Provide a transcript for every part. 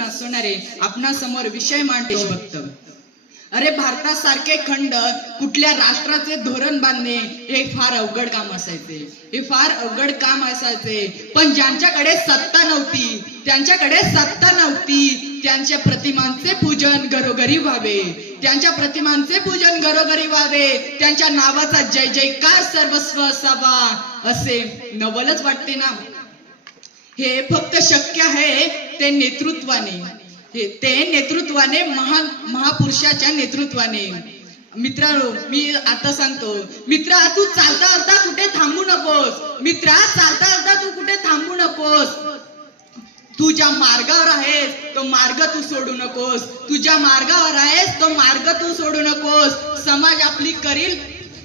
आपणासमोर विषय मांडते भक्त. अरे भारतासारखे खंड कुठल्या राष्ट्राचे धोरण बांधणे हे फार अवघड काम असायचे. हे फार अवघड काम असायचे. पण ज्यांच्याकडे सत्ता नव्हती त्यांच्याकडे सत्ता नव्हती त्यांच्या प्रतिमांचे पूजन घरोघरी व्हावे. त्यांच्या प्रतिमांचे पूजन घरोघरी व्हावे. त्यांच्या नावाचा जय जयकार सर्वस्व असावा असे नवलच वाटते ना. हे फक्त शक्य आहे ते नेतृत्वाने. ते नेतृत्वाने महा महापुरुषाच्या नेतृत्वाने. मित्रांनो मी आता सांगतो. मित्रा तू चालता असता कुठे थांबू नकोस. मित्रा चालता असता तू कुठे थांबू नकोस. तू ज्या मार्गावर आहेस तो मार्ग तू सोडू नकोस. तू ज्या मार्गावर आहेस तो मार्ग तू सोडू नकोस. समाज आपली करील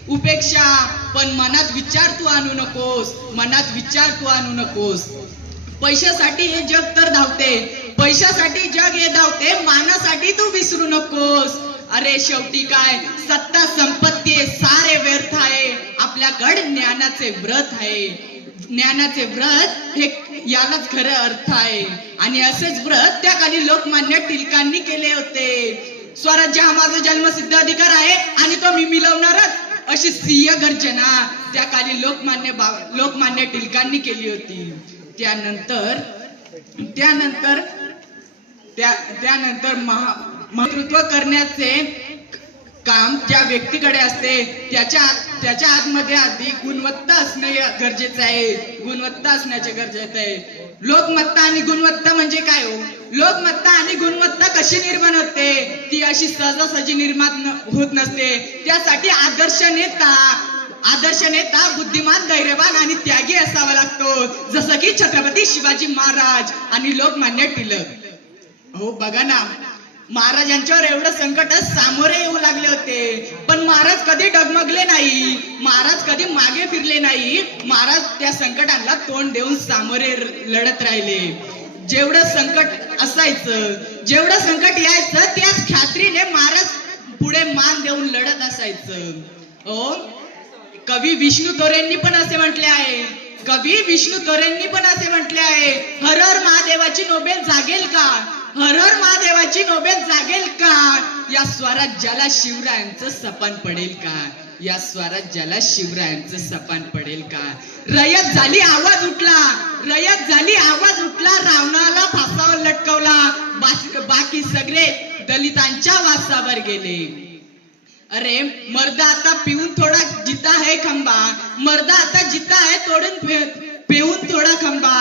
उपेक्षा पण मनात विचार तू आणू नकोस. मनात विचार तू आणू नकोस. पैशासाठी हे जग तर धावते. पैशासाठी जग हे धावते. मानासाठी तू विसरू नकोस. अरे शेवटी काय? सत्ता संपत्ती सारे व्यर्थ आहे. आपल्याकड ज्ञानाचे व्रत आहे. ज्ञानाचे व्रत हे यालाच खरं अर्थ आहे. आणि असेच व्रत त्या काली लोकमान्य टिळकांनी केले होते. स्वराज्य हा माझा जन्मसिद्ध अधिकार आहे आणि तो मी मिळवणारच अशी सिंह गर्जना त्या काली लोकमान्य लोकमान्य टिळकांनी केली होती. त्यानंतर त्यानंतर त्या त्यानंतर महा नेतृत्व करण्याचे काम ज्या व्यक्तीकडे असते त्याच्या त्याच्या आतमध्ये आधी गुणवत्ता असणे गरजेचं आहे. गुणवत्ता असण्याचे गरजेचं आहे लोकमत्ता आणि गुणवत्ता म्हणजे काय हो? लोकमत्ता आणि गुणवत्ता कशी निर्माण होते? ती अशी सहजासहजी निर्माण होत नसते. त्यासाठी आदर्श नेता आदर्श नेता बुद्धिमान धैर्यवान आणि त्यागी असावा लागतो. जसं की छत्रपती शिवाजी महाराज आणि लोकमान्य टिळक. हो बघा ना. महाराजांच्यावर एवढं संकट सामोरे येऊ लागले होते. पण महाराज कधी डगमगले नाही. महाराज कधी मागे फिरले नाही. महाराज त्या संकटांना तोंड देऊन सामोरे लढत राहिले. जेवढं संकट असायचं जेवढं संकट यायचं त्याच खात्रीने महाराज पुढे मान देऊन लढत असायचं. हो कवी विष्णू तोरेंनी पण असे म्हटले आहे. कवी विष्णू तोरेंनी पण असे म्हटले आहे. हर हर महादेवाची नोबेल जागेल का? हर हर महादेवाची नोबेल जागेल का? या स्वराज्याला शिवरायांचं सपान पडेल का? या स्वराज्याला शिवरायांचं सपान पडेल का? रयत झाली आवाज उठला. रयत झाली आवाज उठला. रावणाला फासावर लटकवला. बाकी बाकी सगळे दलितांच्या वासावर गेले. अरे मर्दा आता पिऊन थोडा जिता है खंबा. मर्दा आता जिता है तोडून पिऊन थोडा खंबा.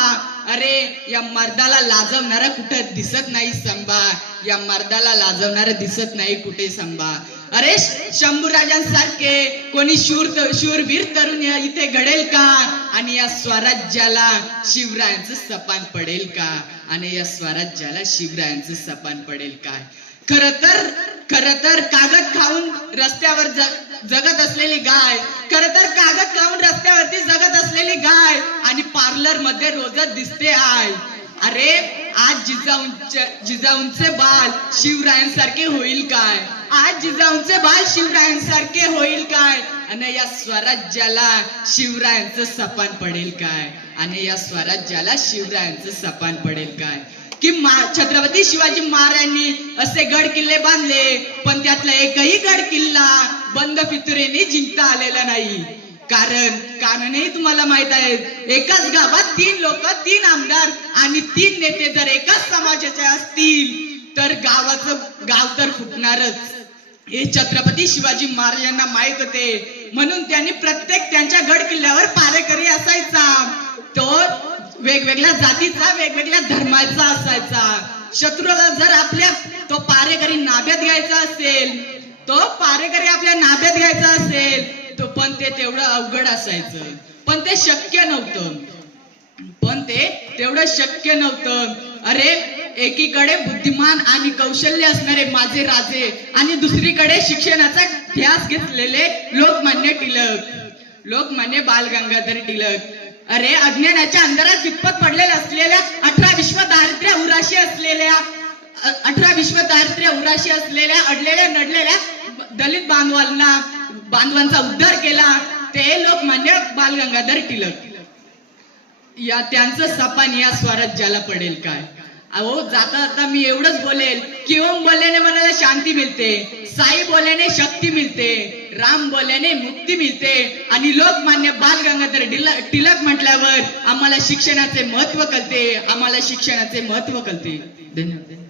अरे या मर्दाला लाजवणारा कुठं दिसत नाही संबा. या मर्दाला लाजवणारा दिसत नाही कुठे संबा. अरे शंभूराजांसारखे कोणी शूर शूरवीर तरुण इथे घडेल का? आणि या स्वराज्याला शिवरायांचं सपान पडेल का? आणि या स्वराज्याला शिवरायांचं सपान पडेल काय? खर तर खर तर कागद खाऊन रस्त्यावर जगत असलेली गाय खर तर कागद खाऊन रस्त्यावरती जगत असलेली गाय आणि पार्लरमध्ये रोजच दिसते आय अरे आज जिजाऊंचे जिजाऊंचे बाल शिवरायांसारखे होईल काय? आज जिजाऊंचे बाल शिवरायांसारखे होईल काय? आणि या स्वराज्याला शिवरायांचं सपान पडेल काय? आणि या स्वराज्याला शिवरायांचं सपान पडेल काय? की छत्रपती शिवाजी महाराजांनी असे गड किल्ले बांधले पण त्यातला एकही गड किल्ला बंद फितुरेने जिंकता आलेला नाही. कारण कारणही तुम्हाला माहीत आहे एकाच गावात तीन लोक तीन आमदार आणि तीन नेते जर एकाच समाजाचे असतील तर गावाचं गाव तर फुटणारच. हे छत्रपती शिवाजी महाराजांना माहीत होते. म्हणून त्यांनी प्रत्येक त्यांच्या गड किल्ल्यावर पारेकरी असायचा. तो वेगवेगळ्या जातीचा वेगवेगळ्या धर्माचा असायचा. शत्रूला जर आपल्या तो पारेकरी नाब्यात घ्यायचा असेल तो पारेकरी आपल्या नाब्यात घ्यायचा असेल तो पण ते तेवढं अवघड असायचं. पण ते शक्य नव्हतं. पण ते तेवढं शक्य नव्हतं. अरे एकीकडे बुद्धिमान आणि कौशल्य असणारे माझे राजे आणि दुसरीकडे शिक्षणाचा ध्यास घेतलेले लोकमान्य टिळक लोकमान्य बाल गंगाधर टिळक अरे अज्ञानाच्या अंधारात विपत पडलेल्या असलेल्या अठरा विश्व दारिद्र्य उराशी असलेल्या अठरा विश्व दारिद्र्य उराशी असलेल्या अडलेल्या नडलेल्या दलित बांधवांना बांधवांचा उद्धार केला ते लोकमान्य बाल गंगाधर टिळक या त्यांचं सपान या स्वराज्याला पडेल काय? अहो जाता जाता मी एवढंच बोलेल. की ओम बोलल्याने मनाला शांती मिळते साई बोलल्याने शक्ती मिळते राम बोलल्याने मुक्ती मिळते आणि लोकमान्य बाल गंगाधर टिलक म्हटल्यावर आम्हाला शिक्षणाचे महत्त्व कळते आम्हाला शिक्षणाचे महत्त्व कळते. धन्यवाद.